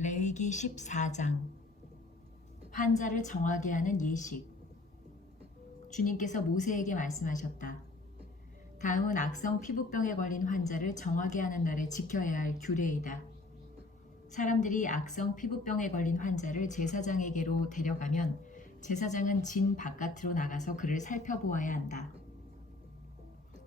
레위기 14장 환자를 정하게 하는 예식. 주님께서 모세에게 말씀하셨다. 다음은 악성 피부병에 걸린 환자를 정하게 하는 날에 지켜야 할 규례이다. 사람들이 악성 피부병에 걸린 환자를 제사장에게로 데려가면 제사장은 진 바깥으로 나가서 그를 살펴보아야 한다.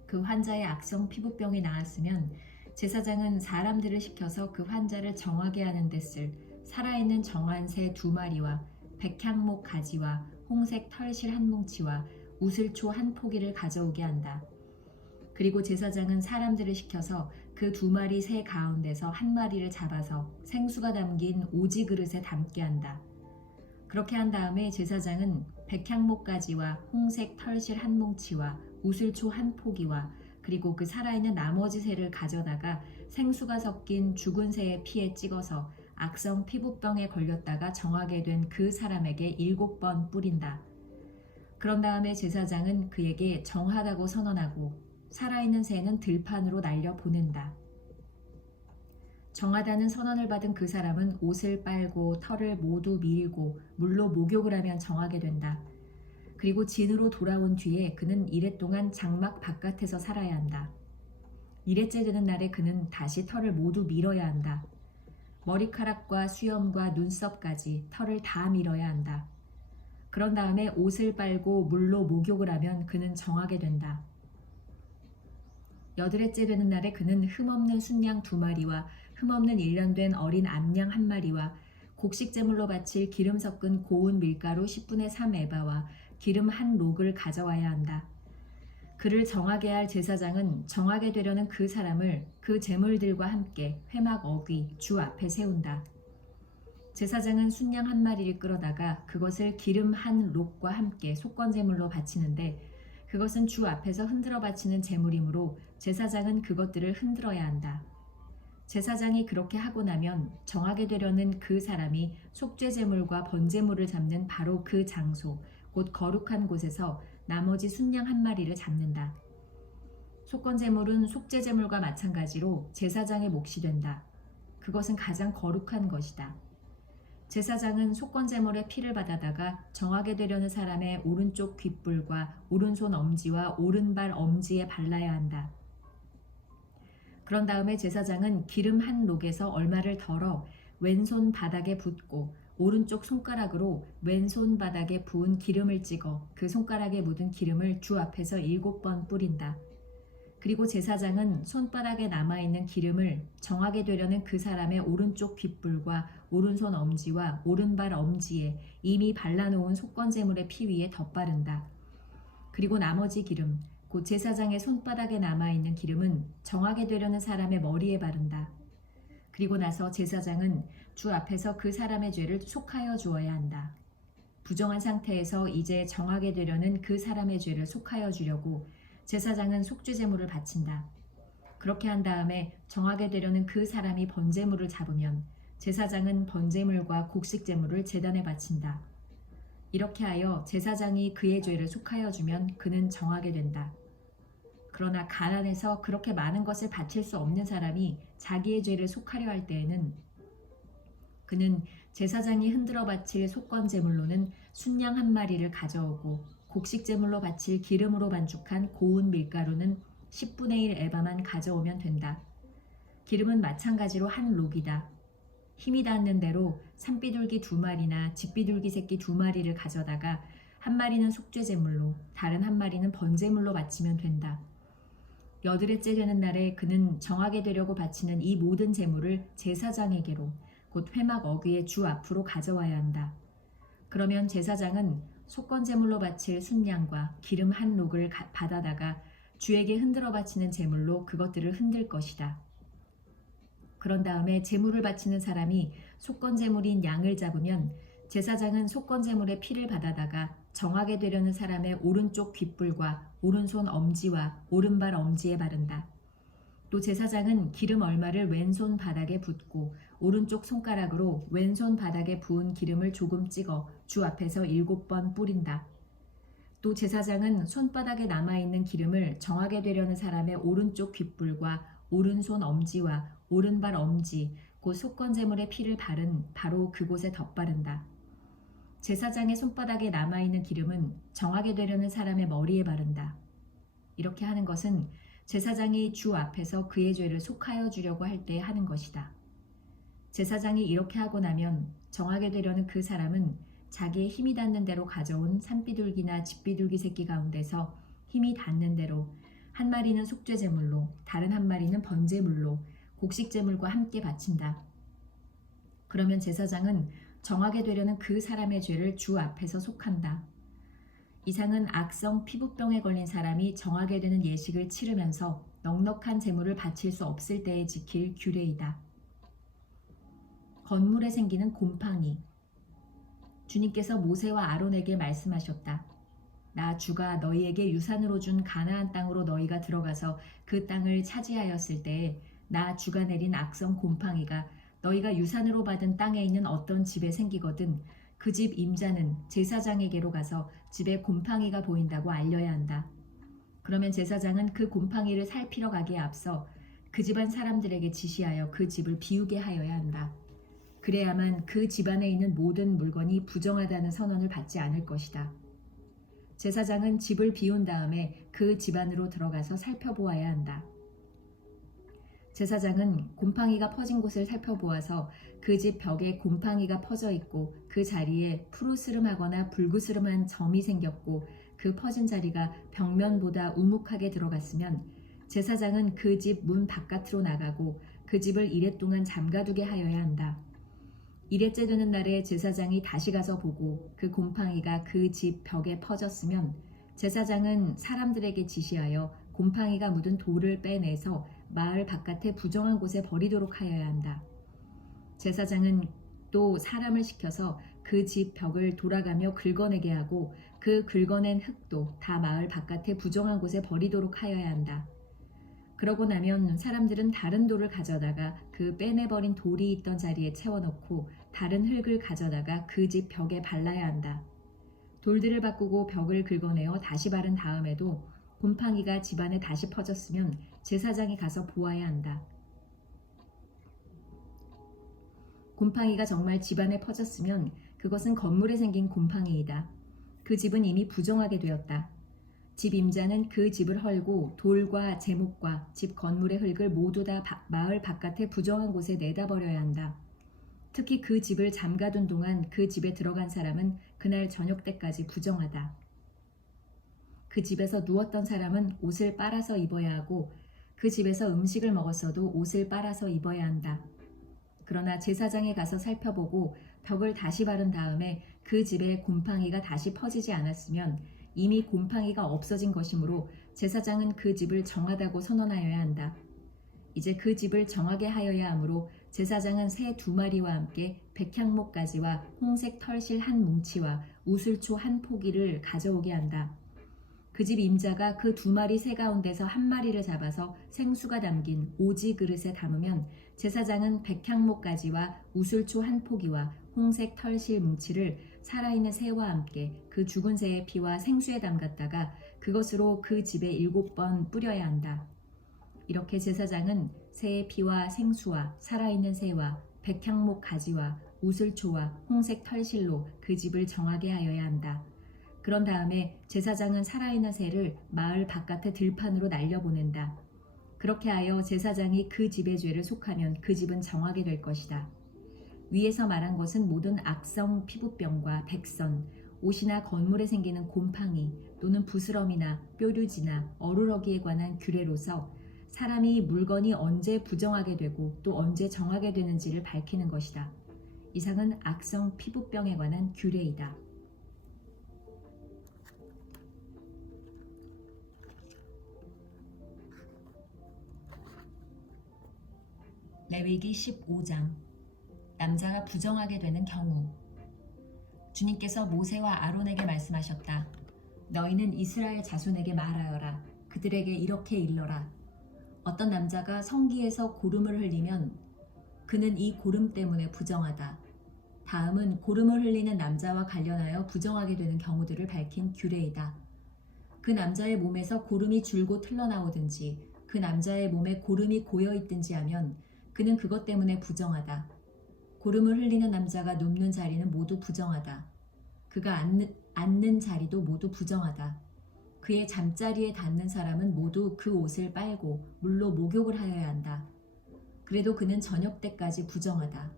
그 환자의 악성 피부병이 나았으면 제사장은 사람들을 시켜서 그 환자를 정하게 하는 데 쓸 살아있는 정한 새 2마리와 백향목 가지와 홍색 털실 한 뭉치와 우슬초 한 포기를 가져오게 한다. 그리고 제사장은 사람들을 시켜서 그 2마리 새 가운데서 1마리를 잡아서 생수가 담긴 오지 그릇에 담게 한다. 그렇게 한 다음에 제사장은 백향목 가지와 홍색 털실 한 뭉치와 우슬초 한 포기와 그리고 그 살아있는 나머지 새를 가져다가 생수가 섞인 죽은 새의 피에 찍어서 악성 피부병에 걸렸다가 정하게 된 그 사람에게 7번 뿌린다. 그런 다음에 제사장은 그에게 정하다고 선언하고 살아있는 새는 들판으로 날려 보낸다. 정하다는 선언을 받은 그 사람은 옷을 빨고 털을 모두 밀고 물로 목욕을 하면 정하게 된다. 그리고 진으로 돌아온 뒤에 그는 이래 동안 장막 바깥에서 살아야 한다. 이래째 되는 날에 그는 다시 털을 모두 밀어야 한다. 머리카락과 수염과 눈썹까지 털을 다 밀어야 한다. 그런 다음에 옷을 빨고 물로 목욕을 하면 그는 정하게 된다. 8회째 되는 날에 그는 흠없는 순양 2마리와 흠없는 1년 된 어린 암양 1마리와 곡식제물로 바칠 기름 섞은 고운 밀가루 10분의 3 에바와 기름 1록을 가져와야 한다. 그를 정하게 할 제사장은 정하게 되려는 그 사람을 그 제물들과 함께 회막 어귀 주 앞에 세운다. 제사장은 순양 1마리를 끌어다가 그것을 기름 1록과 함께 속건제물로 바치는데 그것은 주 앞에서 흔들어 바치는 제물이므로 제사장은 그것들을 흔들어야 한다. 제사장이 그렇게 하고 나면 정하게 되려는 그 사람이 속죄제물과 번제물을 잡는 바로 그 장소, 곧 거룩한 곳에서 나머지 순양 1마리를 잡는다. 속건제물은 속죄제물과 마찬가지로 제사장의 몫이 된다. 그것은 가장 거룩한 것이다. 제사장은 속건제물의 피를 받아다가 정하게 되려는 사람의 오른쪽 귓불과 오른손 엄지와 오른발 엄지에 발라야 한다. 그런 다음에 제사장은 기름 1록에서 얼마를 덜어 왼손 바닥에 붓고 오른쪽 손가락으로 왼손 바닥에 부은 기름을 찍어 그 손가락에 묻은 기름을 주 앞에서 7번 뿌린다. 그리고 제사장은 손바닥에 남아있는 기름을 정하게 되려는 그 사람의 오른쪽 귓불과 오른손 엄지와 오른발 엄지에 이미 발라놓은 속건제물의 피 위에 덧바른다. 그리고 나머지 기름, 곧 제사장의 손바닥에 남아있는 기름은 정하게 되려는 사람의 머리에 바른다. 그리고 나서 제사장은 주 앞에서 그 사람의 죄를 속하여 주어야 한다. 부정한 상태에서 이제 정하게 되려는 그 사람의 죄를 속하여 주려고 제사장은 속죄제물을 바친다. 그렇게 한 다음에 정하게 되려는 그 사람이 번제물을 잡으면 제사장은 번제물과 곡식제물을 제단에 바친다. 이렇게 하여 제사장이 그의 죄를 속하여 주면 그는 정하게 된다. 그러나 가난해서 그렇게 많은 것을 바칠 수 없는 사람이 자기의 죄를 속하려 할 때에는 그는 제사장이 흔들어 바칠 속건제물로는 순양 1마리를 가져오고 곡식제물로 바칠 기름으로 반죽한 고운 밀가루는 10분의 1 에바만 가져오면 된다. 기름은 마찬가지로 1록이다. 힘이 닿는 대로 산비둘기 2마리나 집비둘기 새끼 2마리를 가져다가 1마리는 속죄제물로 다른 1마리는 번제물로 바치면 된다. 8회째 되는 날에 그는 정하게 되려고 바치는 이 모든 제물을 제사장에게로 곧 회막 어귀의 주 앞으로 가져와야 한다. 그러면 제사장은 속건제물로 바칠 순양과 기름 1록을 받아다가 주에게 흔들어 바치는 제물로 그것들을 흔들 것이다. 그런 다음에 제물을 바치는 사람이 속건제물인 양을 잡으면 제사장은 속건제물의 피를 받아다가 정하게 되려는 사람의 오른쪽 귓불과 오른손 엄지와 오른발 엄지에 바른다. 또 제사장은 기름 얼마를 왼손 바닥에 붓고 오른쪽 손가락으로 왼손 바닥에 부은 기름을 조금 찍어 주 앞에서 7번 뿌린다. 또 제사장은 손바닥에 남아있는 기름을 정하게 되려는 사람의 오른쪽 귓불과 오른손 엄지와 오른발 엄지 곧 속건 제물의 피를 바른 바로 그곳에 덧바른다. 제사장의 손바닥에 남아있는 기름은 정하게 되려는 사람의 머리에 바른다. 이렇게 하는 것은 제사장이 주 앞에서 그의 죄를 속하여 주려고 할 때 하는 것이다. 제사장이 이렇게 하고 나면 정하게 되려는 그 사람은 자기의 힘이 닿는 대로 가져온 산비둘기나 집비둘기 새끼 가운데서 힘이 닿는 대로 한 마리는 속죄제물로 다른 한 마리는 번제물로 곡식제물과 함께 바친다. 그러면 제사장은 정하게 되려는 그 사람의 죄를 주 앞에서 속한다. 이상은 악성 피부병에 걸린 사람이 정하게 되는 예식을 치르면서 넉넉한 제물을 바칠 수 없을 때에 지킬 규례이다. 건물에 생기는 곰팡이. 주님께서 모세와 아론에게 말씀하셨다. 나 주가 너희에게 유산으로 준 가나안 땅으로 너희가 들어가서 그 땅을 차지하였을 때에 나 주가 내린 악성 곰팡이가 너희가 유산으로 받은 땅에 있는 어떤 집에 생기거든 그 집 임자는 제사장에게로 가서 집에 곰팡이가 보인다고 알려야 한다. 그러면 제사장은 그 곰팡이를 살피러 가기에 앞서 그 집안 사람들에게 지시하여 그 집을 비우게 하여야 한다. 그래야만 그 집안에 있는 모든 물건이 부정하다는 선언을 받지 않을 것이다. 제사장은 집을 비운 다음에 그 집안으로 들어가서 살펴보아야 한다. 제사장은 곰팡이가 퍼진 곳을 살펴보아서 그 집 벽에 곰팡이가 퍼져 있고 그 자리에 푸르스름하거나 붉으스름한 점이 생겼고 그 퍼진 자리가 벽면보다 우묵하게 들어갔으면 제사장은 그 집 문 바깥으로 나가고 그 집을 이레 동안 잠가두게 하여야 한다. 이레째 되는 날에 제사장이 다시 가서 보고 그 곰팡이가 그 집 벽에 퍼졌으면 제사장은 사람들에게 지시하여 곰팡이가 묻은 돌을 빼내서 마을 바깥에 부정한 곳에 버리도록 하여야 한다. 제사장은 또 사람을 시켜서 그 집 벽을 돌아가며 긁어내게 하고 그 긁어낸 흙도 다 마을 바깥에 부정한 곳에 버리도록 하여야 한다. 그러고 나면 사람들은 다른 돌을 가져다가 그 빼내버린 돌이 있던 자리에 채워넣고 다른 흙을 가져다가 그 집 벽에 발라야 한다. 돌들을 바꾸고 벽을 긁어내어 다시 바른 다음에도 곰팡이가 집안에 다시 퍼졌으면 제사장이 가서 보아야 한다. 곰팡이가 정말 집안에 퍼졌으면 그것은 건물에 생긴 곰팡이이다. 그 집은 이미 부정하게 되었다. 집 임자는 그 집을 헐고 돌과 제목과 집 건물의 흙을 모두 다 마을 바깥에 부정한 곳에 내다 버려야 한다. 특히 그 집을 잠가둔 동안 그 집에 들어간 사람은 그날 저녁 때까지 부정하다. 그 집에서 누웠던 사람은 옷을 빨아서 입어야 하고 그 집에서 음식을 먹었어도 옷을 빨아서 입어야 한다. 그러나 제사장에 가서 살펴보고 벽을 다시 바른 다음에 그 집에 곰팡이가 다시 퍼지지 않았으면 이미 곰팡이가 없어진 것이므로 제사장은 그 집을 정하다고 선언하여야 한다. 이제 그 집을 정하게 하여야 하므로 제사장은 새 2마리와 함께 백향목 가지와 홍색 털실 한 뭉치와 우슬초 한 포기를 가져오게 한다. 그 집 임자가 그 2마리 새 가운데서 한 마리를 잡아서 생수가 담긴 오지 그릇에 담으면 제사장은 백향목 가지와 우슬초 한 포기와 홍색 털실 뭉치를 살아있는 새와 함께 그 죽은 새의 피와 생수에 담갔다가 그것으로 그 집에 7번 뿌려야 한다. 이렇게 제사장은 새의 피와 생수와 살아있는 새와 백향목 가지와 우슬초와 홍색 털실로 그 집을 정하게 하여야 한다. 그런 다음에 제사장은 살아있는 새를 마을 바깥의 들판으로 날려보낸다. 그렇게 하여 제사장이 그 집의 죄를 속하면 그 집은 정하게 될 것이다. 위에서 말한 것은 모든 악성 피부병과 백선, 옷이나 건물에 생기는 곰팡이 또는 부스럼이나 뾰루지나 어루러기에 관한 규례로서 사람이 물건이 언제 부정하게 되고 또 언제 정하게 되는지를 밝히는 것이다. 이상은 악성 피부병에 관한 규례이다. 레위기 15장. 남자가 부정하게 되는 경우. 주님께서 모세와 아론에게 말씀하셨다. 너희는 이스라엘 자손에게 말하여라. 그들에게 이렇게 일러라. 어떤 남자가 성기에서 고름을 흘리면 그는 이 고름 때문에 부정하다. 다음은 고름을 흘리는 남자와 관련하여 부정하게 되는 경우들을 밝힌 규례이다. 그 남자의 몸에서 고름이 줄곧 흘러나오든지 그 남자의 몸에 고름이 고여있든지 하면 그는 그것 때문에 부정하다. 고름을 흘리는 남자가 눕는 자리는 모두 부정하다. 그가 앉는 자리도 모두 부정하다. 그의 잠자리에 닿는 사람은 모두 그 옷을 빨고 물로 목욕을 하여야 한다. 그래도 그는 저녁 때까지 부정하다.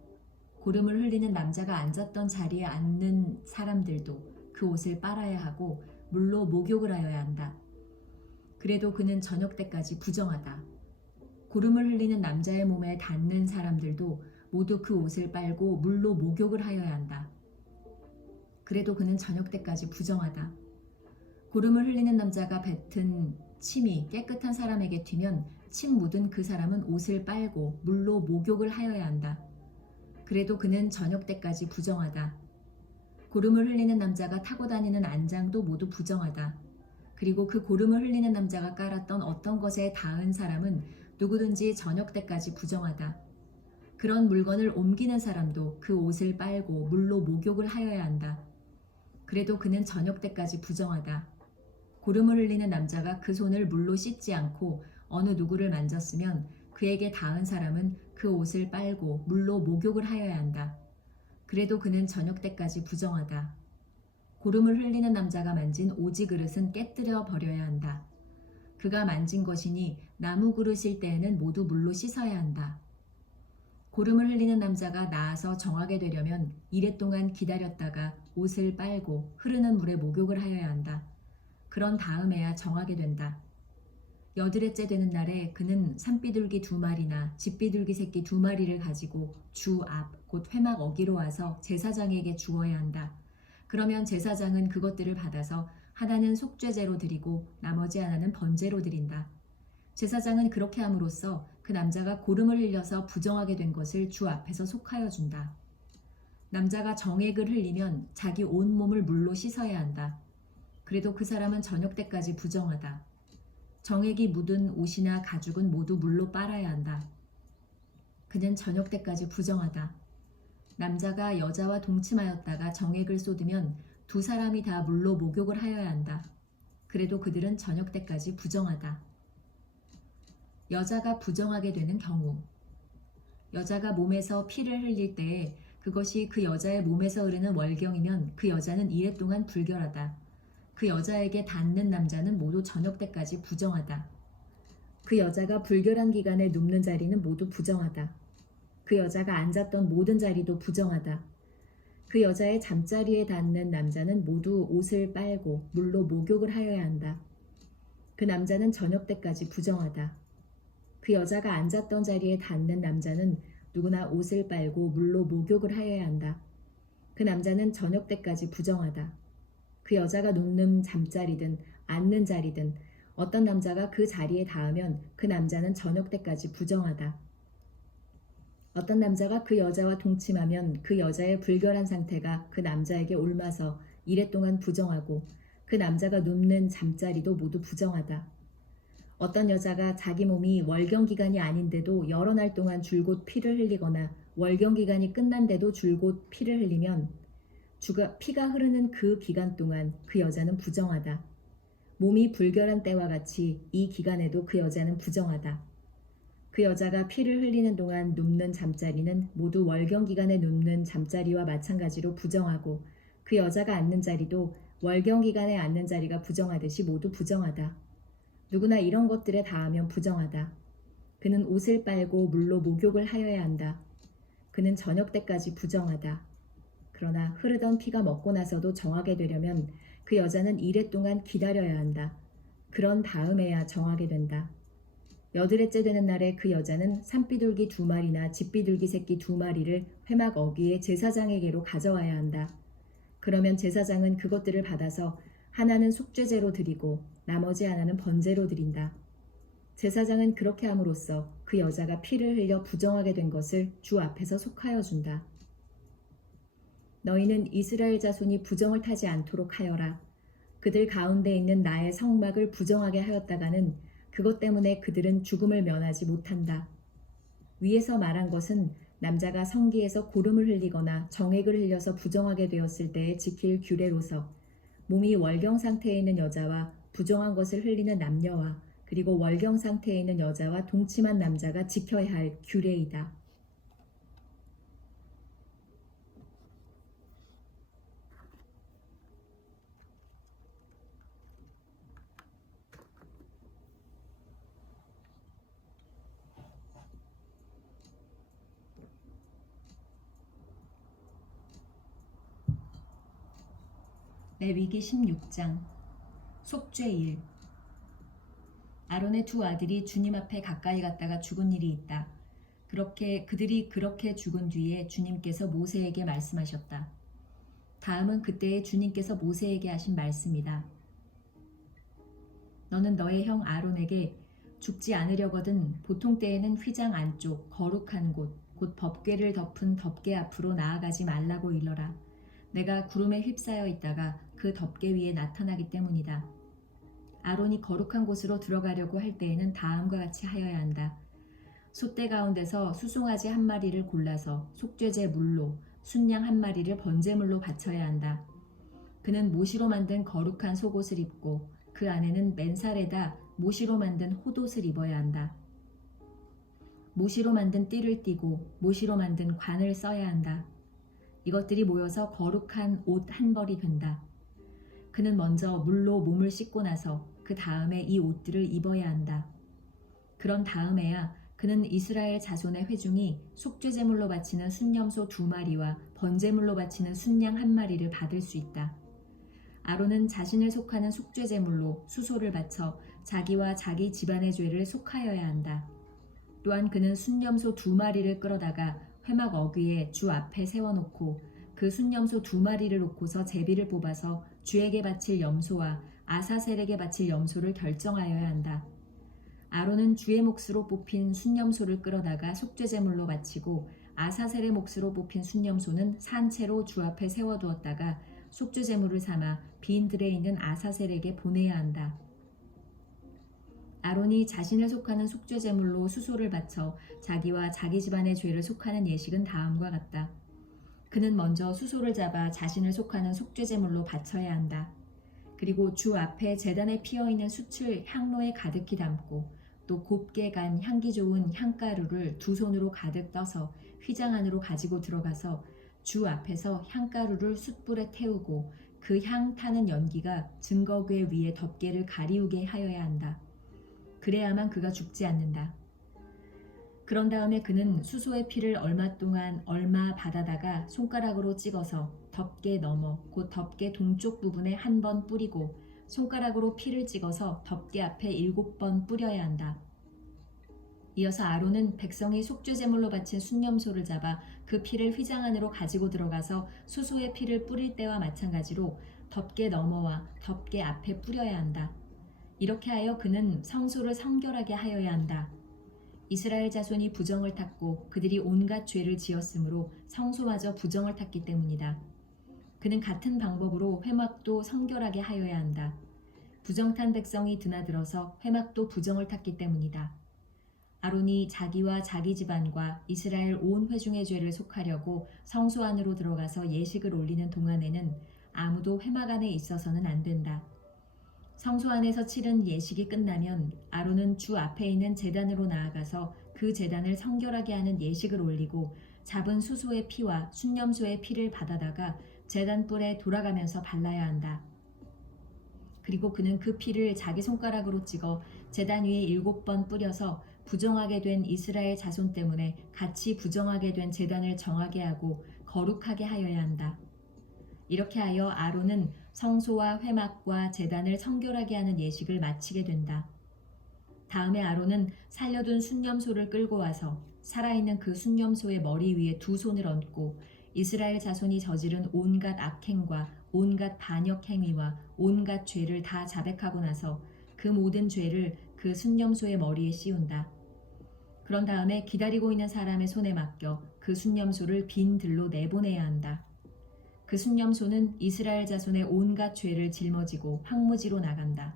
고름을 흘리는 남자가 앉았던 자리에 앉는 사람들도 그 옷을 빨아야 하고 물로 목욕을 하여야 한다. 그래도 그는 저녁 때까지 부정하다. 고름을 흘리는 남자의 몸에 닿는 사람들도 모두 그 옷을 빨고 물로 목욕을 하여야 한다. 그래도 그는 저녁 때까지 부정하다. 고름을 흘리는 남자가 뱉은 침이 깨끗한 사람에게 튀면 침 묻은 그 사람은 옷을 빨고 물로 목욕을 하여야 한다. 그래도 그는 저녁 때까지 부정하다. 고름을 흘리는 남자가 타고 다니는 안장도 모두 부정하다. 그리고 그 고름을 흘리는 남자가 깔았던 어떤 것에 닿은 사람은 누구든지 저녁 때까지 부정하다. 그런 물건을 옮기는 사람도 그 옷을 빨고 물로 목욕을 하여야 한다. 그래도 그는 저녁 때까지 부정하다. 고름을 흘리는 남자가 그 손을 물로 씻지 않고 어느 누구를 만졌으면 그에게 닿은 사람은 그 옷을 빨고 물로 목욕을 하여야 한다. 그래도 그는 저녁 때까지 부정하다. 고름을 흘리는 남자가 만진 오지 그릇은 깨뜨려 버려야 한다. 그가 만진 것이니 나무 그릇일 때에는 모두 물로 씻어야 한다. 고름을 흘리는 남자가 나아서 정하게 되려면 이랫동안 기다렸다가 옷을 빨고 흐르는 물에 목욕을 하여야 한다. 그런 다음에야 정하게 된다. 여드레째 되는 날에 그는 산비둘기 2마리나 집비둘기 새끼 2마리를 가지고 주 앞 곧 회막 어기로 와서 제사장에게 주어야 한다. 그러면 제사장은 그것들을 받아서 하나는 속죄제로 드리고 나머지 하나는 번제로 드린다. 제사장은 그렇게 함으로써 그 남자가 고름을 흘려서 부정하게 된 것을 주 앞에서 속하여 준다. 남자가 정액을 흘리면 자기 온몸을 물로 씻어야 한다. 그래도 그 사람은 저녁 때까지 부정하다. 정액이 묻은 옷이나 가죽은 모두 물로 빨아야 한다. 그는 저녁 때까지 부정하다. 남자가 여자와 동침하였다가 정액을 쏟으면 2사람이 다 물로 목욕을 하여야 한다. 그래도 그들은 저녁 때까지 부정하다. 여자가 부정하게 되는 경우. 여자가 몸에서 피를 흘릴 때에 그것이 그 여자의 몸에서 흐르는 월경이면 그 여자는 이래 동안 불결하다. 그 여자에게 닿는 남자는 모두 저녁 때까지 부정하다. 그 여자가 불결한 기간에 눕는 자리는 모두 부정하다. 그 여자가 앉았던 모든 자리도 부정하다. 그 여자의 잠자리에 닿는 남자는 모두 옷을 빨고 물로 목욕을 하여야 한다. 그 남자는 저녁 때까지 부정하다. 그 여자가 앉았던 자리에 닿는 남자는 누구나 옷을 빨고 물로 목욕을 하여야 한다. 그 남자는 저녁 때까지 부정하다. 그 여자가 눕는 잠자리든 앉는 자리든 어떤 남자가 그 자리에 닿으면 그 남자는 저녁 때까지 부정하다. 어떤 남자가 그 여자와 동침하면 그 여자의 불결한 상태가 그 남자에게 옮아서 이랫동안 부정하고 그 남자가 눕는 잠자리도 모두 부정하다. 어떤 여자가 자기 몸이 월경기간이 아닌데도 여러 날 동안 줄곧 피를 흘리거나 월경기간이 끝난데도 줄곧 피를 흘리면 피가 흐르는 그 기간 동안 그 여자는 부정하다. 몸이 불결한 때와 같이 이 기간에도 그 여자는 부정하다. 그 여자가 피를 흘리는 동안 눕는 잠자리는 모두 월경기간에 눕는 잠자리와 마찬가지로 부정하고 그 여자가 앉는 자리도 월경기간에 앉는 자리가 부정하듯이 모두 부정하다. 누구나 이런 것들에 닿으면 부정하다. 그는 옷을 빨고 물로 목욕을 하여야 한다. 그는 저녁 때까지 부정하다. 그러나 흐르던 피가 먹고 나서도 정하게 되려면 그 여자는 이래 동안 기다려야 한다. 그런 다음에야 정하게 된다. 여드레째 되는 날에 그 여자는 산비둘기 2마리나 집비둘기 새끼 2마리를 회막 어귀에 제사장에게로 가져와야 한다. 그러면 제사장은 그것들을 받아서 하나는 속죄제로 드리고 나머지 하나는 번제로 드린다. 제사장은 그렇게 함으로써 그 여자가 피를 흘려 부정하게 된 것을 주 앞에서 속하여 준다. 너희는 이스라엘 자손이 부정을 타지 않도록 하여라. 그들 가운데 있는 나의 성막을 부정하게 하였다가는 그것 때문에 그들은 죽음을 면하지 못한다. 위에서 말한 것은 남자가 성기에서 고름을 흘리거나 정액을 흘려서 부정하게 되었을 때에 지킬 규례로서 몸이 월경 상태에 있는 여자와 부정한 것을 흘리는 남녀와 그리고 월경 상태에 있는 여자와 동침한 남자가 지켜야 할 규례이다. 레위기 16장 속죄일. 아론의 두 아들이 주님 앞에 가까이 갔다가 죽은 일이 있다. 그들이 그렇게 죽은 뒤에 주님께서 모세에게 말씀하셨다. 다음은 그때에 주님께서 모세에게 하신 말씀이다. 너는 너의 형 아론에게 죽지 않으려거든 보통 때에는 휘장 안쪽 거룩한 곳, 곧 법궤를 덮은 덮개 앞으로 나아가지 말라고 일러라. 내가 구름에 휩싸여 있다가 그 덮개 위에 나타나기 때문이다. 아론이 거룩한 곳으로 들어가려고 할 때에는 다음과 같이 하여야 한다. 솥대 가운데서 수송아지 한 마리를 골라서 속죄제 물로, 순양 한 마리를 번제물로 바쳐야 한다. 그는 모시로 만든 거룩한 속옷을 입고 그 안에는 맨살에다 모시로 만든 홑옷을 입어야 한다. 모시로 만든 띠를 띠고 모시로 만든 관을 써야 한다. 이것들이 모여서 거룩한 옷 한 벌이 된다. 그는 먼저 물로 몸을 씻고 나서 그 다음에 이 옷들을 입어야 한다. 그런 다음에야 그는 이스라엘 자손의 회중이 속죄제물로 바치는 순염소 2마리와 번제물로 바치는 순양 1마리를 받을 수 있다. 아론은 자신을 속하는 속죄제물로 수소를 바쳐 자기와 자기 집안의 죄를 속하여야 한다. 또한 그는 순염소 2마리를 끌어다가 회막 어귀에 주 앞에 세워놓고 그 순염소 2마리를 놓고서 제비를 뽑아서 주에게 바칠 염소와 아사셀에게 바칠 염소를 결정하여야 한다. 아론은 주의 몫으로 뽑힌 순염소를 끌어다가 속죄제물로 바치고 아사셀의 몫으로 뽑힌 순염소는 산채로 주 앞에 세워두었다가 속죄제물을 삼아 빈들에 있는 아사셀에게 보내야 한다. 아론이 자신을 속하는 속죄제물로 수소를 바쳐 자기와 자기 집안의 죄를 속하는 예식은 다음과 같다. 그는 먼저 수소를 잡아 자신을 속하는 속죄제물로 바쳐야 한다. 그리고 주 앞에 제단에 피어있는 숯을 향로에 가득히 담고 또 곱게 간 향기 좋은 향가루를 두 손으로 가득 떠서 휘장 안으로 가지고 들어가서 주 앞에서 향가루를 숯불에 태우고 그 향 타는 연기가 증거궤 위에 덮개를 가리우게 하여야 한다. 그래야만 그가 죽지 않는다. 그런 다음에 그는 수소의 피를 얼마 동안 얼마 받아다가 손가락으로 찍어서 덮개 너머 곧 덮개 동쪽 부분에 한 번 뿌리고 손가락으로 피를 찍어서 덮개 앞에 7번 뿌려야 한다. 이어서 아론은 백성이 속죄제물로 바친 순염소를 잡아 그 피를 휘장 안으로 가지고 들어가서 수소의 피를 뿌릴 때와 마찬가지로 덮개 너머와 덮개 앞에 뿌려야 한다. 이렇게 하여 그는 성소를 성결하게 하여야 한다. 이스라엘 자손이 부정을 탔고 그들이 온갖 죄를 지었으므로 성소마저 부정을 탔기 때문이다. 그는 같은 방법으로 회막도 성결하게 하여야 한다. 부정탄 백성이 드나들어서 회막도 부정을 탔기 때문이다. 아론이 자기와 자기 집안과 이스라엘 온 회중의 죄를 속하려고 성소 안으로 들어가서 예식을 올리는 동안에는 아무도 회막 안에 있어서는 안 된다. 성소 안에서 치른 예식이 끝나면 아론은 주 앞에 있는 제단으로 나아가서 그 제단을 성결하게 하는 예식을 올리고 잡은 수소의 피와 순염소의 피를 받아다가 제단 뿔에 돌아가면서 발라야 한다. 그리고 그는 그 피를 자기 손가락으로 찍어 제단 위에 7번 뿌려서 부정하게 된 이스라엘 자손 때문에 같이 부정하게 된 제단을 정하게 하고 거룩하게 하여야 한다. 이렇게 하여 아론은 성소와 회막과 제단을 성결하게 하는 예식을 마치게 된다. 다음에 아론은 살려둔 순염소를 끌고 와서 살아있는 그 순염소의 머리 위에 두 손을 얹고 이스라엘 자손이 저지른 온갖 악행과 온갖 반역 행위와 온갖 죄를 다 자백하고 나서 그 모든 죄를 그 순염소의 머리에 씌운다. 그런 다음에 기다리고 있는 사람의 손에 맡겨 그 순염소를 빈 들로 내보내야 한다. 그 순염소는 이스라엘 자손의 온갖 죄를 짊어지고 황무지로 나간다.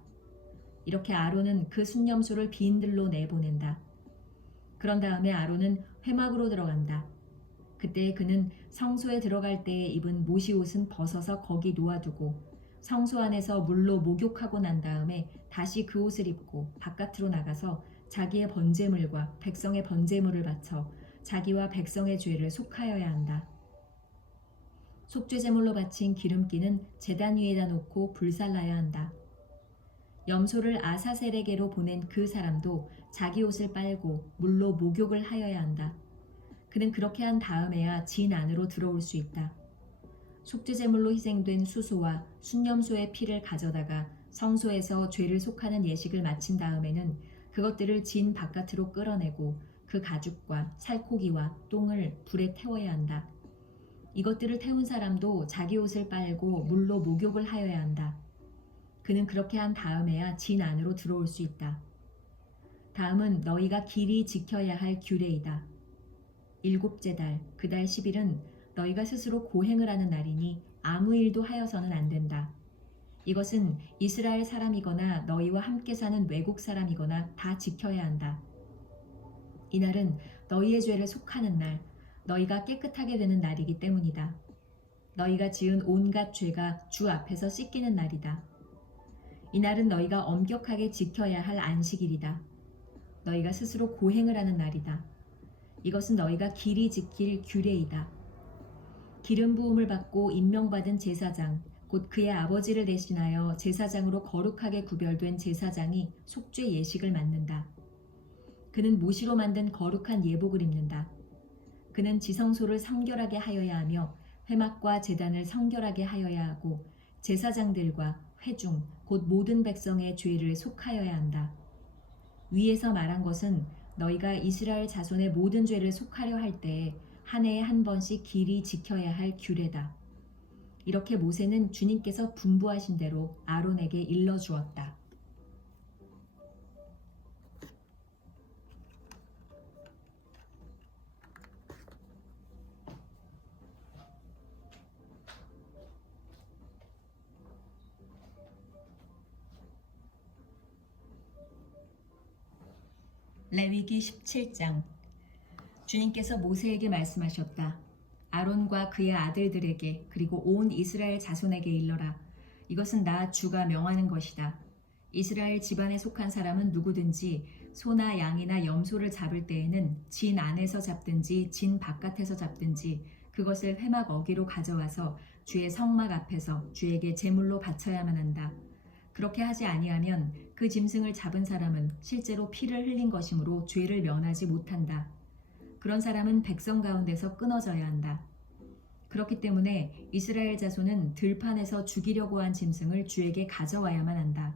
이렇게 아론은 그 순염소를 빈 들로 내보낸다. 그런 다음에 아론은 회막으로 들어간다. 그때 그는 성소에 들어갈 때에 입은 모시옷은 벗어서 거기 놓아두고 성소 안에서 물로 목욕하고 난 다음에 다시 그 옷을 입고 바깥으로 나가서 자기의 번제물과 백성의 번제물을 바쳐 자기와 백성의 죄를 속하여야 한다. 속죄제물로 바친 기름기는 제단 위에다 놓고 불살라야 한다. 염소를 아사셀에게로 보낸 그 사람도 자기 옷을 빨고 물로 목욕을 하여야 한다. 그는 그렇게 한 다음에야 진 안으로 들어올 수 있다. 속죄제물로 희생된 수소와 순염소의 피를 가져다가 성소에서 죄를 속하는 예식을 마친 다음에는 그것들을 진 바깥으로 끌어내고 그 가죽과 살코기와 똥을 불에 태워야 한다. 이것들을 태운 사람도 자기 옷을 빨고 물로 목욕을 하여야 한다. 그는 그렇게 한 다음에야 진 안으로 들어올 수 있다. 다음은 너희가 길이 지켜야 할 규례이다. 일곱째 달, 그 달 10일은 너희가 스스로 고행을 하는 날이니 아무 일도 하여서는 안 된다. 이것은 이스라엘 사람이거나 너희와 함께 사는 외국 사람이거나 다 지켜야 한다. 이날은 너희의 죄를 속하는 날, 너희가 깨끗하게 되는 날이기 때문이다. 너희가 지은 온갖 죄가 주 앞에서 씻기는 날이다. 이날은 너희가 엄격하게 지켜야 할 안식일이다. 너희가 스스로 고행을 하는 날이다. 이것은 너희가 길이 지킬 규례이다. 기름 부음을 받고 임명받은 제사장, 곧 그의 아버지를 대신하여 제사장으로 거룩하게 구별된 제사장이 속죄 예식을 맡는다. 그는 모시로 만든 거룩한 예복을 입는다. 그는 지성소를 성결하게 하여야 하며 회막과 제단을 성결하게 하여야 하고 제사장들과 회중, 곧 모든 백성의 죄를 속하여야 한다. 위에서 말한 것은 너희가 이스라엘 자손의 모든 죄를 속하려 할 때에 한 해에 한 번씩 길이 지켜야 할 규례다. 이렇게 모세는 주님께서 분부하신 대로 아론에게 일러주었다. 레위기 17장. 주님께서 모세에게 말씀하셨다. 아론과 그의 아들들에게 그리고 온 이스라엘 자손에게 일러라. 이것은 나 주가 명하는 것이다. 이스라엘 집안에 속한 사람은 누구든지 소나 양이나 염소를 잡을 때에는 진 안에서 잡든지 진 바깥에서 잡든지 그것을 회막 어기로 가져와서 주의 성막 앞에서 주에게 제물로 바쳐야만 한다. 그렇게 하지 아니하면 그 짐승을 잡은 사람은 실제로 피를 흘린 것이므로 죄를 면하지 못한다. 그런 사람은 백성 가운데서 끊어져야 한다. 그렇기 때문에 이스라엘 자손은 들판에서 죽이려고 한 짐승을 주에게 가져와야만 한다.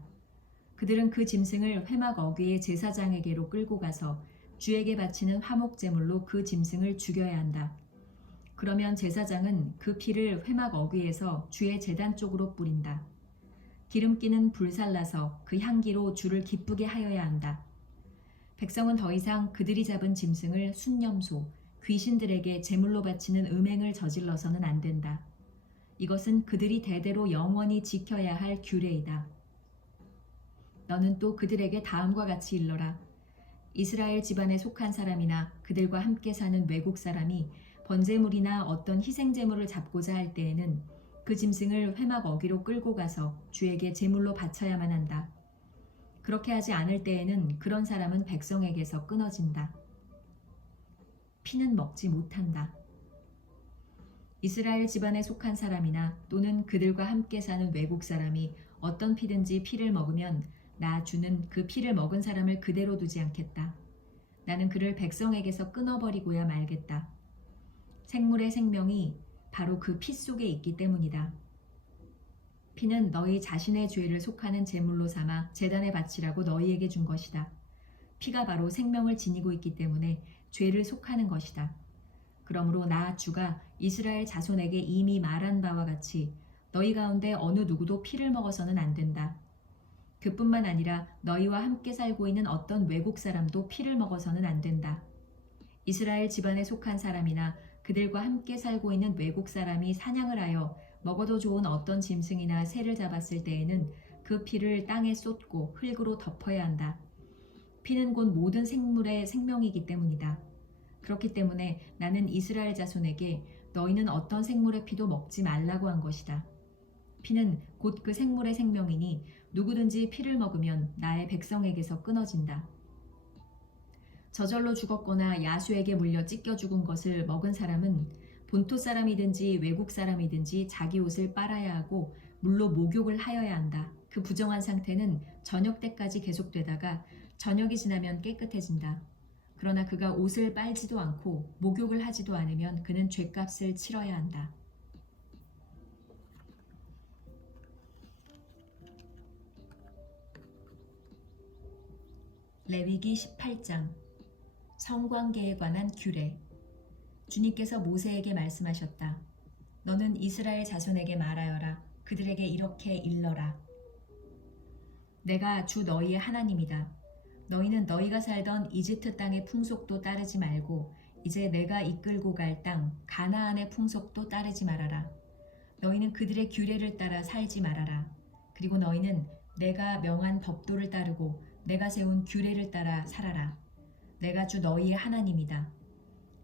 그들은 그 짐승을 회막 어귀의 제사장에게로 끌고 가서 주에게 바치는 화목제물로 그 짐승을 죽여야 한다. 그러면 제사장은 그 피를 회막 어귀에서 주의 제단 쪽으로 뿌린다. 기름기는 불살라서 그 향기로 주를 기쁘게 하여야 한다. 백성은 더 이상 그들이 잡은 짐승을 순염소, 귀신들에게 제물로 바치는 음행을 저질러서는 안 된다. 이것은 그들이 대대로 영원히 지켜야 할 규례이다. 너는 또 그들에게 다음과 같이 일러라. 이스라엘 집안에 속한 사람이나 그들과 함께 사는 외국 사람이 번제물이나 어떤 희생제물을 잡고자 할 때에는 그 짐승을 회막 어귀로 끌고 가서 주에게 제물로 바쳐야만 한다. 그렇게 하지 않을 때에는 그런 사람은 백성에게서 끊어진다. 피는 먹지 못한다. 이스라엘 집안에 속한 사람이나 또는 그들과 함께 사는 외국 사람이 어떤 피든지 피를 먹으면 나 주는 그 피를 먹은 사람을 그대로 두지 않겠다. 나는 그를 백성에게서 끊어버리고야 말겠다. 생물의 생명이 바로 그 피 속에 있기 때문이다. 피는 너희 자신의 죄를 속하는 제물로 삼아 제단에 바치라고 너희에게 준 것이다. 피가 바로 생명을 지니고 있기 때문에 죄를 속하는 것이다. 그러므로 나 주가 이스라엘 자손에게 이미 말한 바와 같이 너희 가운데 어느 누구도 피를 먹어서는 안 된다. 그뿐만 아니라 너희와 함께 살고 있는 어떤 외국 사람도 피를 먹어서는 안 된다. 이스라엘 집안에 속한 사람이나 그들과 함께 살고 있는 외국 사람이 사냥을 하여 먹어도 좋은 어떤 짐승이나 새를 잡았을 때에는 그 피를 땅에 쏟고 흙으로 덮어야 한다. 피는 곧 모든 생물의 생명이기 때문이다. 그렇기 때문에 나는 이스라엘 자손에게 너희는 어떤 생물의 피도 먹지 말라고 한 것이다. 피는 곧 그 생물의 생명이니 누구든지 피를 먹으면 나의 백성에게서 끊어진다. 저절로 죽었거나 야수에게 물려 찢겨 죽은 것을 먹은 사람은 본토 사람이든지 외국 사람이든지 자기 옷을 빨아야 하고 물로 목욕을 하여야 한다. 그 부정한 상태는 저녁 때까지 계속되다가 저녁이 지나면 깨끗해진다. 그러나 그가 옷을 빨지도 않고 목욕을 하지도 않으면 그는 죗값을 치러야 한다. 레위기 18장 성관계에 관한 규례. 주님께서 모세에게 말씀하셨다. 너는 이스라엘 자손에게 말하여라. 그들에게 이렇게 일러라. 내가 주 너희의 하나님이다. 너희는 너희가 살던 이집트 땅의 풍속도 따르지 말고 이제 내가 이끌고 갈 땅 가나안의 풍속도 따르지 말아라. 너희는 그들의 규례를 따라 살지 말아라. 그리고 너희는 내가 명한 법도를 따르고 내가 세운 규례를 따라 살아라. 내가 주 너희의 하나님이다.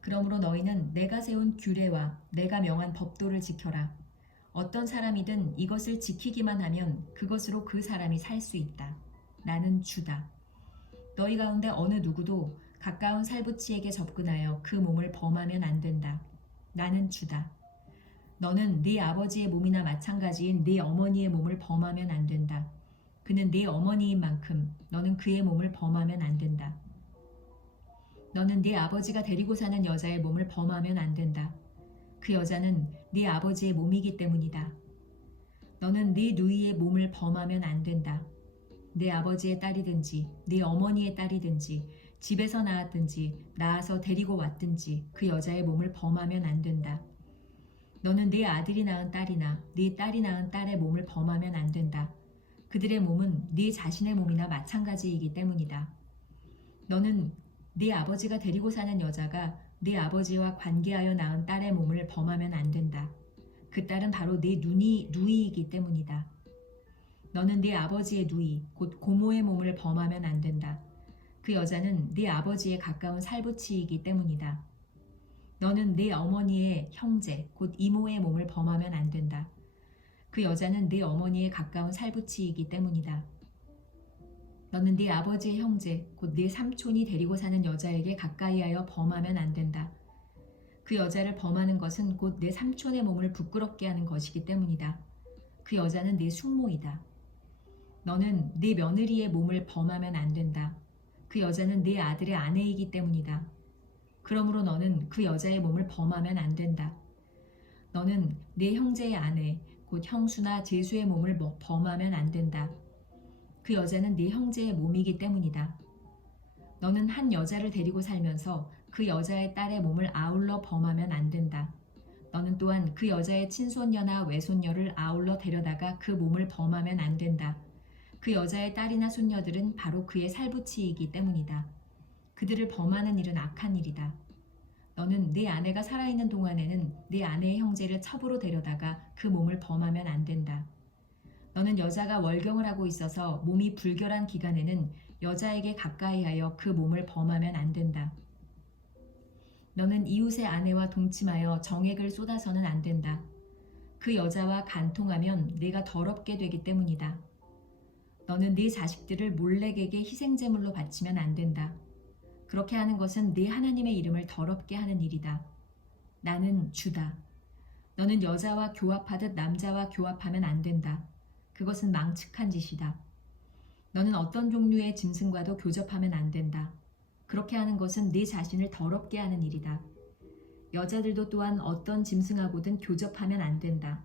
그러므로 너희는 내가 세운 규례와 내가 명한 법도를 지켜라. 어떤 사람이든 이것을 지키기만 하면 그것으로 그 사람이 살 수 있다. 나는 주다. 너희 가운데 어느 누구도 가까운 살부치에게 접근하여 그 몸을 범하면 안 된다. 나는 주다. 너는 네 아버지의 몸이나 마찬가지인 네 어머니의 몸을 범하면 안 된다. 그는 네 어머니인 만큼 너는 그의 몸을 범하면 안 된다. 너는 네 아버지가 데리고 사는 여자의 몸을 범하면 안 된다. 그 여자는 네 아버지의 몸이기 때문이다. 너는 네 누이의 몸을 범하면 안 된다. 네 아버지의 딸이든지 네 어머니의 딸이든지 집에서 낳았든지 낳아서 데리고 왔든지 그 여자의 몸을 범하면 안 된다. 너는 네 아들이 낳은 딸이나 네 딸이 낳은 딸의 몸을 범하면 안 된다. 그들의 몸은 네 자신의 몸이나 마찬가지이기 때문이다. 너는 네 아버지가 데리고 사는 여자가 네 아버지와 관계하여 낳은 딸의 몸을 범하면 안 된다. 그 딸은 바로 네 누이이기 때문이다. 너는 네 아버지의 누이, 곧 고모의 몸을 범하면 안 된다. 그 여자는 네 아버지의 가까운 살부치이기 때문이다. 너는 네 어머니의 형제, 곧 이모의 몸을 범하면 안 된다. 그 여자는 네 어머니의 가까운 살부치이기 때문이다. 너는 네 아버지의 형제, 곧 네 삼촌이 데리고 사는 여자에게 가까이하여 범하면 안 된다. 그 여자를 범하는 것은 곧 내 삼촌의 몸을 부끄럽게 하는 것이기 때문이다. 그 여자는 내 숙모이다. 너는 네 며느리의 몸을 범하면 안 된다. 그 여자는 네 아들의 아내이기 때문이다. 그러므로 너는 그 여자의 몸을 범하면 안 된다. 너는 네 형제의 아내, 곧 형수나 제수의 몸을 범하면 안 된다. 그 여자는 네 형제의 몸이기 때문이다. 너는 한 여자를 데리고 살면서 그 여자의 딸의 몸을 아울러 범하면 안 된다. 너는 또한 그 여자의 친손녀나 외손녀를 아울러 데려다가 그 몸을 범하면 안 된다. 그 여자의 딸이나 손녀들은 바로 그의 살부치이기 때문이다. 그들을 범하는 일은 악한 일이다. 너는 네 아내가 살아있는 동안에는 네 아내의 형제를 첩으로 데려다가 그 몸을 범하면 안 된다. 너는 여자가 월경을 하고 있어서 몸이 불결한 기간에는 여자에게 가까이하여 그 몸을 범하면 안 된다. 너는 이웃의 아내와 동침하여 정액을 쏟아서는 안 된다. 그 여자와 간통하면 네가 더럽게 되기 때문이다. 너는 네 자식들을 몰렉에게 희생제물로 바치면 안 된다. 그렇게 하는 것은 네 하나님의 이름을 더럽게 하는 일이다. 나는 주다. 너는 여자와 교합하듯 남자와 교합하면 안 된다. 그것은 망측한 짓이다. 너는 어떤 종류의 짐승과도 교접하면 안 된다. 그렇게 하는 것은 네 자신을 더럽게 하는 일이다. 여자들도 또한 어떤 짐승하고든 교접하면 안 된다.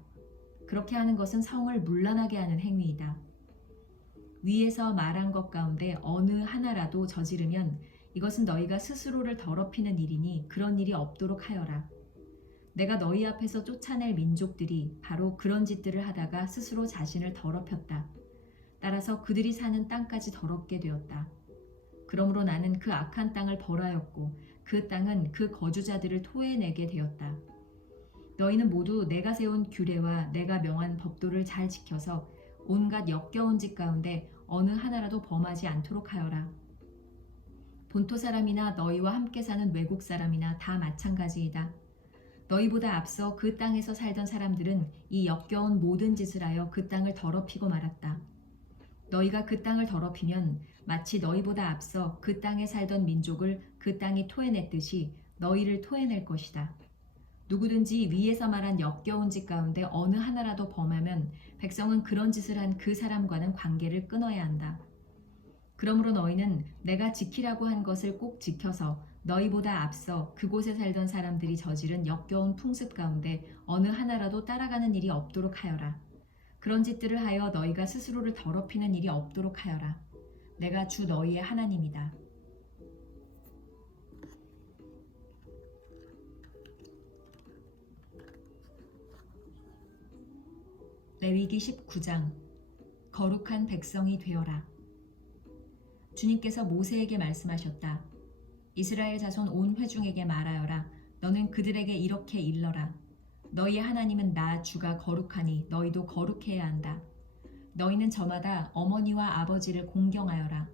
그렇게 하는 것은 성을 문란하게 하는 행위이다. 위에서 말한 것 가운데 어느 하나라도 저지르면 이것은 너희가 스스로를 더럽히는 일이니 그런 일이 없도록 하여라. 내가 너희 앞에서 쫓아낼 민족들이 바로 그런 짓들을 하다가 스스로 자신을 더럽혔다. 따라서 그들이 사는 땅까지 더럽게 되었다. 그러므로 나는 그 악한 땅을 벌하였고 그 땅은 그 거주자들을 토해내게 되었다. 너희는 모두 내가 세운 규례와 내가 명한 법도를 잘 지켜서 온갖 역겨운 짓 가운데 어느 하나라도 범하지 않도록 하여라. 본토 사람이나 너희와 함께 사는 외국 사람이나 다 마찬가지이다. 너희보다 앞서 그 땅에서 살던 사람들은 이 역겨운 모든 짓을 하여 그 땅을 더럽히고 말았다. 너희가 그 땅을 더럽히면 마치 너희보다 앞서 그 땅에 살던 민족을 그 땅이 토해냈듯이 너희를 토해낼 것이다. 누구든지 위에서 말한 역겨운 짓 가운데 어느 하나라도 범하면 백성은 그런 짓을 한 그 사람과는 관계를 끊어야 한다. 그러므로 너희는 내가 지키라고 한 것을 꼭 지켜서 너희보다 앞서 그곳에 살던 사람들이 저지른 역겨운 풍습 가운데 어느 하나라도 따라가는 일이 없도록 하여라. 그런 짓들을 하여 너희가 스스로를 더럽히는 일이 없도록 하여라. 내가 주 너희의 하나님이다. 레위기 19장 거룩한 백성이 되어라. 주님께서 모세에게 말씀하셨다. 이스라엘 자손 온 회중에게 말하여라. 너는 그들에게 이렇게 일러라. 너희의 하나님은 나 주가 거룩하니 너희도 거룩해야 한다. 너희는 저마다 어머니와 아버지를 공경하여라.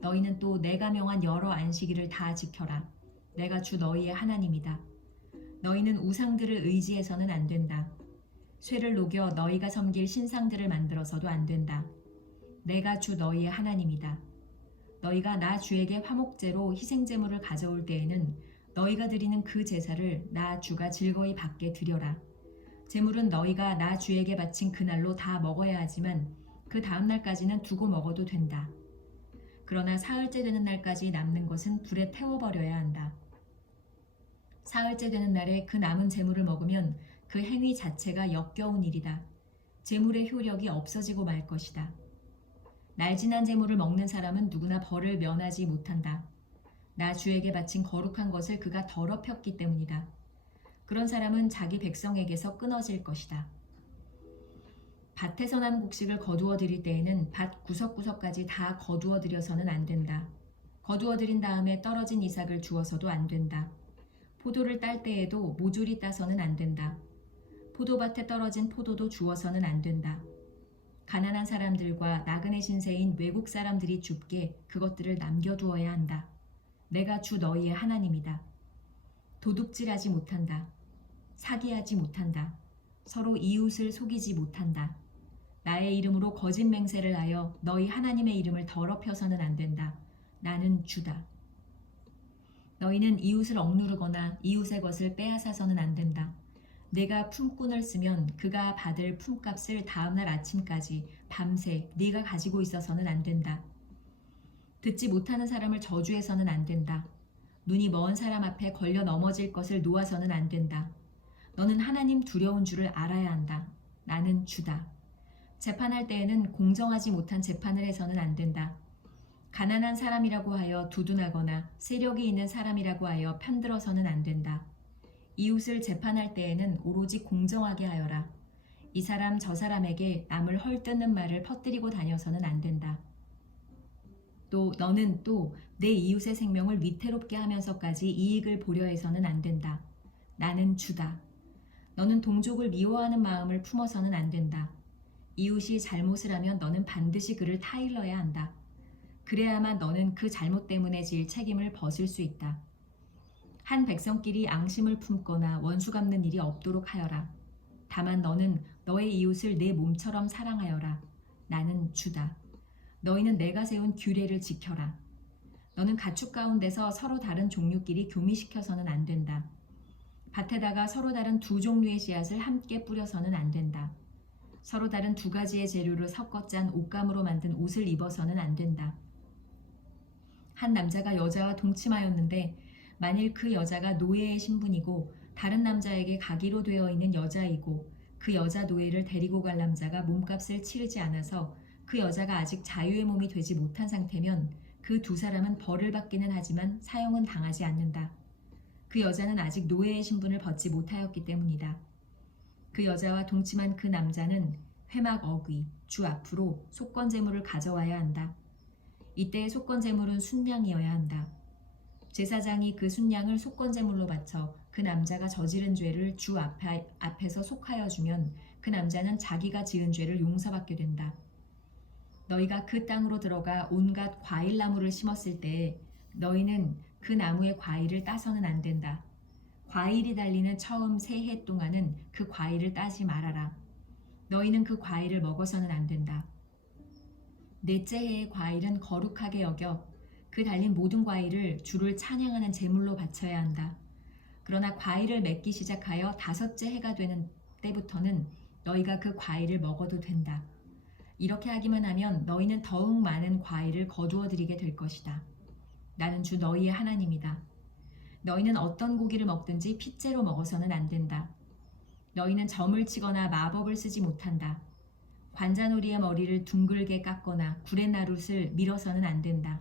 너희는 또 내가 명한 여러 안식일을 다 지켜라. 내가 주 너희의 하나님이다. 너희는 우상들을 의지해서는 안 된다. 쇠를 녹여 너희가 섬길 신상들을 만들어서도 안 된다. 내가 주 너희의 하나님이다. 너희가 나 주에게 화목제로 희생제물을 가져올 때에는 너희가 드리는 그 제사를 나 주가 즐거이 받게 드려라. 제물은 너희가 나 주에게 바친 그날로 다 먹어야 하지만 그 다음 날까지는 두고 먹어도 된다. 그러나 사흘째 되는 날까지 남는 것은 불에 태워버려야 한다. 사흘째 되는 날에 그 남은 제물을 먹으면 그 행위 자체가 역겨운 일이다. 제물의 효력이 없어지고 말 것이다. 날지난 제물을 먹는 사람은 누구나 벌을 면하지 못한다. 나 주에게 바친 거룩한 것을 그가 더럽혔기 때문이다. 그런 사람은 자기 백성에게서 끊어질 것이다. 밭에서 난 곡식을 거두어 들일 때에는 밭 구석구석까지 다 거두어 들여서는 안 된다. 거두어 들인 다음에 떨어진 이삭을 주어서도 안 된다. 포도를 딸 때에도 모조리 따서는 안 된다. 포도밭에 떨어진 포도도 주어서는 안 된다. 가난한 사람들과 나그네 신세인 외국 사람들이 줍게 그것들을 남겨두어야 한다. 내가 주 너희의 하나님이다. 도둑질하지 못한다. 사기하지 못한다. 서로 이웃을 속이지 못한다. 나의 이름으로 거짓 맹세를 하여 너희 하나님의 이름을 더럽혀서는 안 된다. 나는 주다. 너희는 이웃을 억누르거나 이웃의 것을 빼앗아서는 안 된다. 내가 품꾼을 쓰면 그가 받을 품값을 다음날 아침까지 밤새 네가 가지고 있어서는 안 된다. 듣지 못하는 사람을 저주해서는 안 된다. 눈이 먼 사람 앞에 걸려 넘어질 것을 놓아서는 안 된다. 너는 하나님 두려운 줄을 알아야 한다. 나는 주다. 재판할 때에는 공정하지 못한 재판을 해서는 안 된다. 가난한 사람이라고 하여 두둔하거나 세력이 있는 사람이라고 하여 편들어서는 안 된다. 이웃을 재판할 때에는 오로지 공정하게 하여라. 이 사람 저 사람에게 남을 헐뜯는 말을 퍼뜨리고 다녀서는 안 된다. 또 너는 또 내 이웃의 생명을 위태롭게 하면서까지 이익을 보려 해서는 안 된다. 나는 주다. 너는 동족을 미워하는 마음을 품어서는 안 된다. 이웃이 잘못을 하면 너는 반드시 그를 타일러야 한다. 그래야만 너는 그 잘못 때문에 질 책임을 벗을 수 있다. 한 백성끼리 앙심을 품거나 원수 갚는 일이 없도록 하여라. 다만 너는 너의 이웃을 내 몸처럼 사랑하여라. 나는 주다. 너희는 내가 세운 규례를 지켜라. 너는 가축 가운데서 서로 다른 종류끼리 교미시켜서는 안 된다. 밭에다가 서로 다른 두 종류의 씨앗을 함께 뿌려서는 안 된다. 서로 다른 두 가지의 재료를 섞어 짠 옷감으로 만든 옷을 입어서는 안 된다. 한 남자가 여자와 동침하였는데 만일 그 여자가 노예의 신분이고 다른 남자에게 가기로 되어 있는 여자이고 그 여자 노예를 데리고 갈 남자가 몸값을 치르지 않아서 그 여자가 아직 자유의 몸이 되지 못한 상태면 그 두 사람은 벌을 받기는 하지만 사형은 당하지 않는다. 그 여자는 아직 노예의 신분을 벗지 못하였기 때문이다. 그 여자와 동침한 그 남자는 회막 어귀, 주 앞으로 속건제물을 가져와야 한다. 이때의 속건제물은 순양이어야 한다. 제사장이 그 순양을 속건제물로 바쳐 그 남자가 저지른 죄를 주 앞에서 속하여 주면 그 남자는 자기가 지은 죄를 용서받게 된다. 너희가 그 땅으로 들어가 온갖 과일나무를 심었을 때 너희는 그 나무의 과일을 따서는 안 된다. 과일이 달리는 처음 3해 동안은 그 과일을 따지 말아라. 너희는 그 과일을 먹어서는 안 된다. 넷째 해의 과일은 거룩하게 여겨 그 달린 모든 과일을 주를 찬양하는 제물로 바쳐야 한다. 그러나 과일을 맺기 시작하여 5째 해가 되는 때부터는 너희가 그 과일을 먹어도 된다. 이렇게 하기만 하면 너희는 더욱 많은 과일을 거두어 들이게 될 것이다. 나는 주 너희의 하나님이다. 너희는 어떤 고기를 먹든지 핏째로 먹어서는 안 된다. 너희는 점을 치거나 마법을 쓰지 못한다. 관자놀이의 머리를 둥글게 깎거나 구레나룻을 밀어서는 안 된다.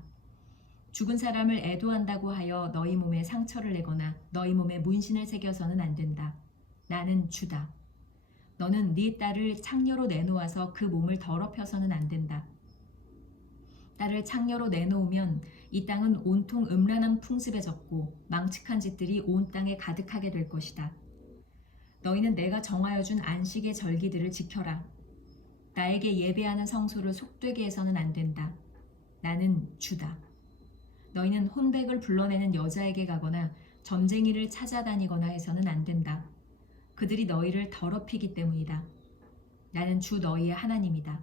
죽은 사람을 애도한다고 하여 너희 몸에 상처를 내거나 너희 몸에 문신을 새겨서는 안 된다. 나는 주다. 너는 네 딸을 창녀로 내놓아서 그 몸을 더럽혀서는 안 된다. 딸을 창녀로 내놓으면 이 땅은 온통 음란한 풍습에 젖고 망측한 짓들이 온 땅에 가득하게 될 것이다. 너희는 내가 정하여 준 안식의 절기들을 지켜라. 나에게 예배하는 성소를 속되게 해서는 안 된다. 나는 주다. 너희는 혼백을 불러내는 여자에게 가거나 점쟁이를 찾아다니거나 해서는 안 된다. 그들이 너희를 더럽히기 때문이다. 나는 주 너희의 하나님이다.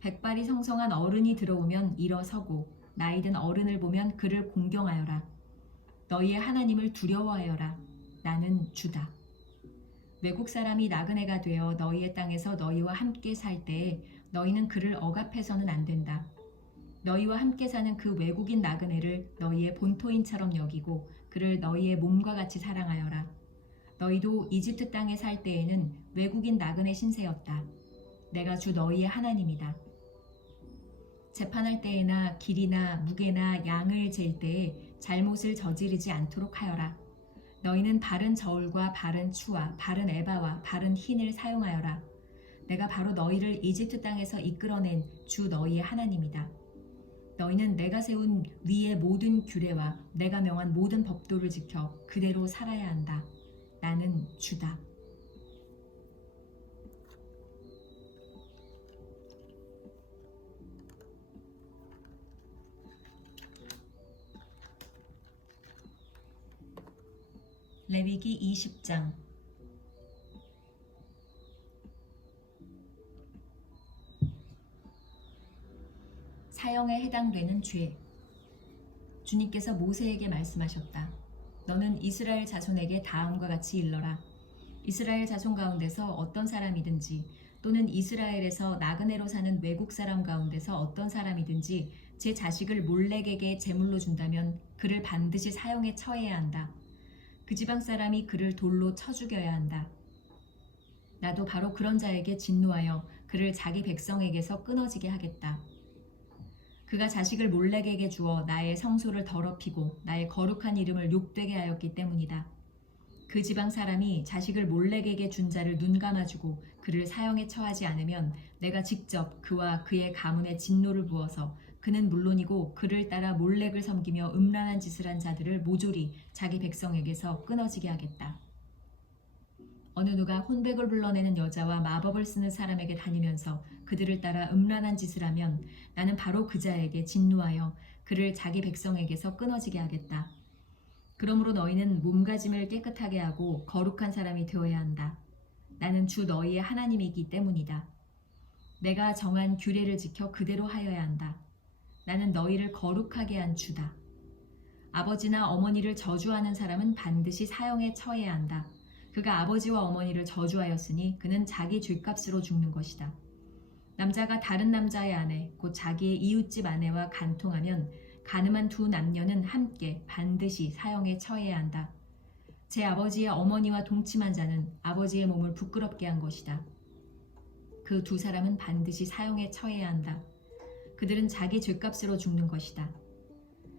백발이 성성한 어른이 들어오면 일어서고 나이든 어른을 보면 그를 공경하여라. 너희의 하나님을 두려워하여라. 나는 주다. 외국 사람이 나그네가 되어 너희의 땅에서 너희와 함께 살 때에 너희는 그를 억압해서는 안 된다. 너희와 함께 사는 그 외국인 나그네를 너희의 본토인처럼 여기고 그를 너희의 몸과 같이 사랑하여라. 너희도 이집트 땅에 살 때에는 외국인 나그네 신세였다. 내가 주 너희의 하나님이다. 재판할 때에나 길이나 무게나 양을 잴 때에 잘못을 저지르지 않도록 하여라. 너희는 바른 저울과 바른 추와 바른 에바와 바른 흰을 사용하여라. 내가 바로 너희를 이집트 땅에서 이끌어낸 주 너희의 하나님이다. 너희는 내가 세운 위의 모든 규례와 내가 명한 모든 법도를 지켜 그대로 살아야 한다. 나는 주다. 레위기 20장. 사형에 해당되는 죄. 주님께서 모세에게 말씀하셨다. 너는 이스라엘 자손에게 다음과 같이 일러라. 이스라엘 자손 가운데서 어떤 사람이든지 또는 이스라엘에서 나그네로 사는 외국 사람 가운데서 어떤 사람이든지 제 자식을 몰렉에게 제물로 준다면 그를 반드시 사형에 처해야 한다. 그 지방 사람이 그를 돌로 쳐 죽여야 한다. 나도 바로 그런 자에게 진노하여 그를 자기 백성에게서 끊어지게 하겠다. 그가 자식을 몰렉에게 주어 나의 성소를 더럽히고 나의 거룩한 이름을 욕되게 하였기 때문이다. 그 지방 사람이 자식을 몰렉에게 준 자를 눈감아주고 그를 사형에 처하지 않으면 내가 직접 그와 그의 가문에 진노를 부어서 그는 물론이고 그를 따라 몰렉을 섬기며 음란한 짓을 한 자들을 모조리 자기 백성에게서 끊어지게 하겠다. 어느 누가 혼백을 불러내는 여자와 마법을 쓰는 사람에게 다니면서 그들을 따라 음란한 짓을 하면 나는 바로 그 자에게 진노하여 그를 자기 백성에게서 끊어지게 하겠다. 그러므로 너희는 몸가짐을 깨끗하게 하고 거룩한 사람이 되어야 한다. 나는 주 너희의 하나님이기 때문이다. 내가 정한 규례를 지켜 그대로 하여야 한다. 나는 너희를 거룩하게 한 주다. 아버지나 어머니를 저주하는 사람은 반드시 사형에 처해야 한다. 그가 아버지와 어머니를 저주하였으니 그는 자기 죗값으로 죽는 것이다. 남자가 다른 남자의 아내, 곧 자기의 이웃집 아내와 간통하면 가늠한 두 남녀는 함께 반드시 사형에 처해야 한다. 제 아버지의 어머니와 동침한 자는 아버지의 몸을 부끄럽게 한 것이다. 그 두 사람은 반드시 사형에 처해야 한다. 그들은 자기 죗값으로 죽는 것이다.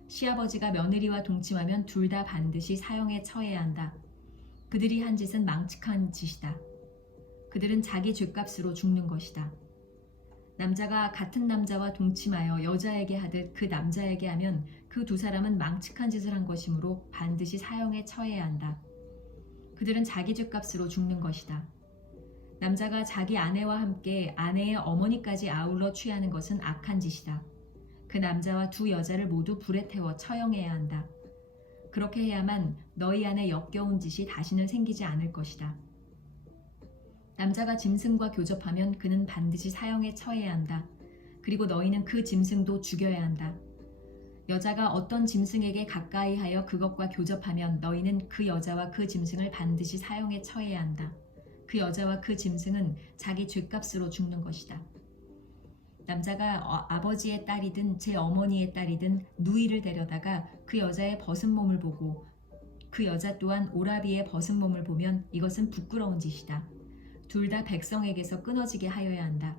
시아버지가 며느리와 동침하면 둘 다 반드시 사형에 처해야 한다. 그들이 한 짓은 망측한 짓이다. 그들은 자기 죗값으로 죽는 것이다. 남자가 같은 남자와 동침하여 여자에게 하듯 그 남자에게 하면 그 두 사람은 망측한 짓을 한 것이므로 반드시 사형에 처해야 한다. 그들은 자기 죗값으로 죽는 것이다. 남자가 자기 아내와 함께 아내의 어머니까지 아울러 취하는 것은 악한 짓이다. 그 남자와 두 여자를 모두 불에 태워 처형해야 한다. 그렇게 해야만 너희 안에 역겨운 짓이 다시는 생기지 않을 것이다. 남자가 짐승과 교접하면 그는 반드시 사형에 처해야 한다. 그리고 너희는 그 짐승도 죽여야 한다. 여자가 어떤 짐승에게 가까이 하여 그것과 교접하면 너희는 그 여자와 그 짐승을 반드시 사형에 처해야 한다. 그 여자와 그 짐승은 자기 죗값으로 죽는 것이다. 남자가 아버지의 딸이든 제 어머니의 딸이든 누이를 데려다가 그 여자의 벗은 몸을 보고 그 여자 또한 오라비의 벗은 몸을 보면 이것은 부끄러운 짓이다. 둘 다 백성에게서 끊어지게 하여야 한다.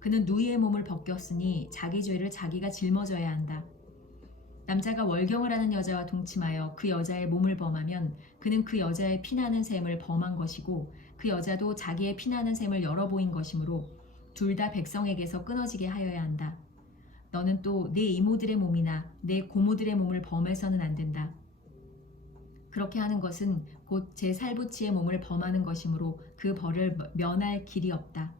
그는 누이의 몸을 벗겼으니 자기 죄를 자기가 짊어져야 한다. 남자가 월경을 하는 여자와 동침하여 그 여자의 몸을 범하면 그는 그 여자의 피나는 셈을 범한 것이고 그 여자도 자기의 피나는 셈을 열어보인 것이므로 둘 다 백성에게서 끊어지게 하여야 한다. 너는 또 네 이모들의 몸이나 내 고모들의 몸을 범해서는 안 된다. 그렇게 하는 것은 곧 제 살부치의 몸을 범하는 것이므로 그 벌을 면할 길이 없다.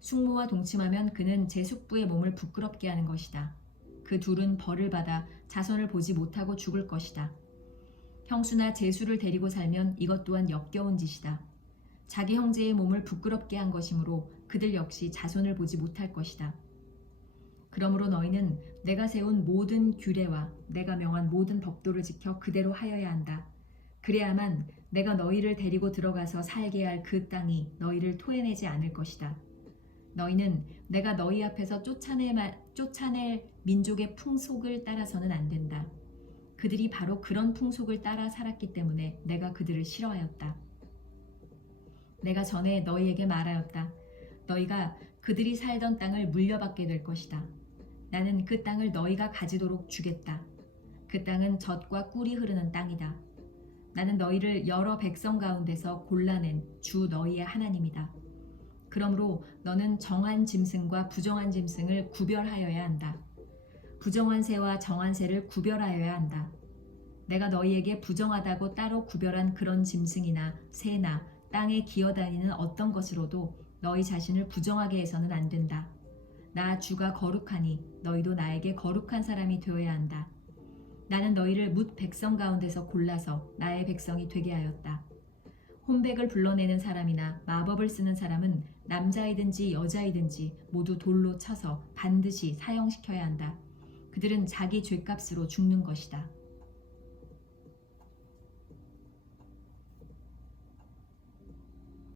숙모와 동침하면 그는 제 숙부의 몸을 부끄럽게 하는 것이다. 그 둘은 벌을 받아 자손을 보지 못하고 죽을 것이다. 형수나 제수를 데리고 살면 이것 또한 역겨운 짓이다. 자기 형제의 몸을 부끄럽게 한 것이므로 그들 역시 자손을 보지 못할 것이다. 그러므로 너희는 내가 세운 모든 규례와 내가 명한 모든 법도를 지켜 그대로 하여야 한다. 그래야만 내가 너희를 데리고 들어가서 살게 할 그 땅이 너희를 토해내지 않을 것이다. 너희는 내가 너희 앞에서 쫓아낼 민족의 풍속을 따라서는 안 된다. 그들이 바로 그런 풍속을 따라 살았기 때문에 내가 그들을 싫어하였다. 내가 전에 너희에게 말하였다. 너희가 그들이 살던 땅을 물려받게 될 것이다. 나는 그 땅을 너희가 가지도록 주겠다. 그 땅은 젖과 꿀이 흐르는 땅이다. 나는 너희를 여러 백성 가운데서 골라낸 주 너희의 하나님이다. 그러므로 너는 정한 짐승과 부정한 짐승을 구별하여야 한다. 부정한 새와 정한 새를 구별하여야 한다. 내가 너희에게 부정하다고 따로 구별한 그런 짐승이나 새나 땅에 기어다니는 어떤 것으로도 너희 자신을 부정하게 해서는 안 된다. 나 주가 거룩하니 너희도 나에게 거룩한 사람이 되어야 한다. 나는 너희를 뭇 백성 가운데서 골라서 나의 백성이 되게 하였다. 혼백을 불러내는 사람이나 마법을 쓰는 사람은 남자이든지 여자이든지 모두 돌로 쳐서 반드시 사형시켜야 한다. 그들은 자기 죗값으로 죽는 것이다.